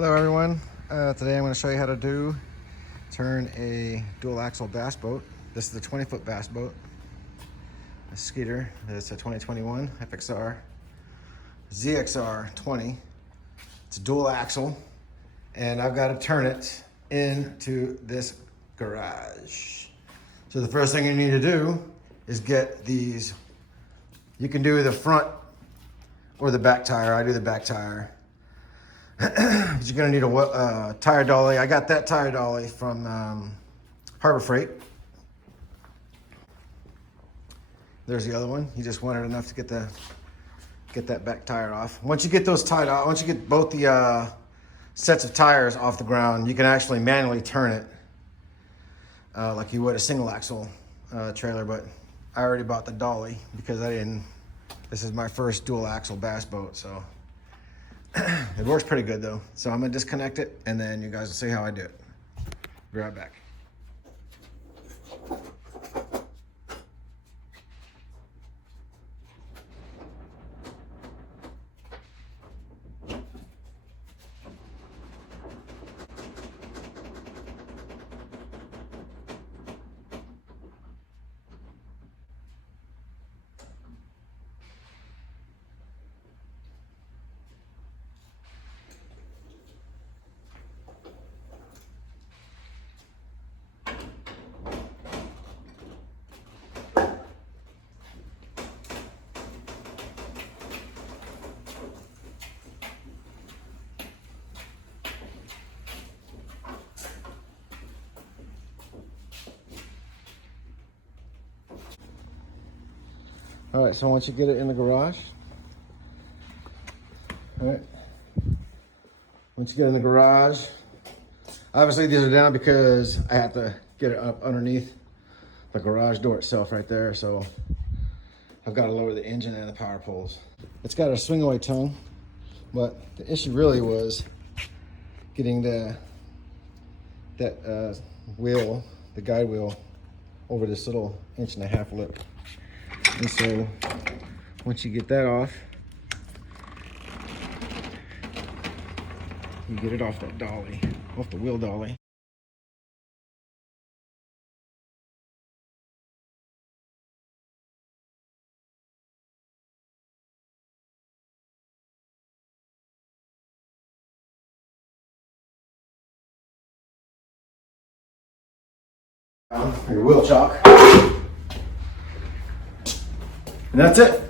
Hello everyone. Today I'm going to show you how to turn a dual axle bass boat. This is a 20-foot bass boat. A Skeeter. It's a 2021 FXR ZXR 20. It's a dual axle and I've got to turn it into this garage. So the first thing you need to do is get these. You can do the front or the back tire. I do the back tire. But you're gonna need a tire dolly. I got that tire dolly from Harbor Freight. There's the other one. You just want it enough to get that back tire off. Once you get those tied off, once you get both the sets of tires off the ground, you can actually manually turn it like you would a single axle trailer. But I already bought the dolly because this is my first dual axle bass boat, so it works pretty good though. So I'm gonna disconnect it and then you guys will see how I do it. Be right back. All right, so once you get it in the garage, all right, once you get in the garage, obviously these are down because I have to get it up underneath the garage door itself right there. So I've got to lower the engine and the power poles. It's got a swing away tongue, but the issue really was getting that wheel, the guide wheel, over this little 1.5 lip. And so once you get that off, you get it off that dolly, off the wheel dolly. Your wheel chock. And that's it.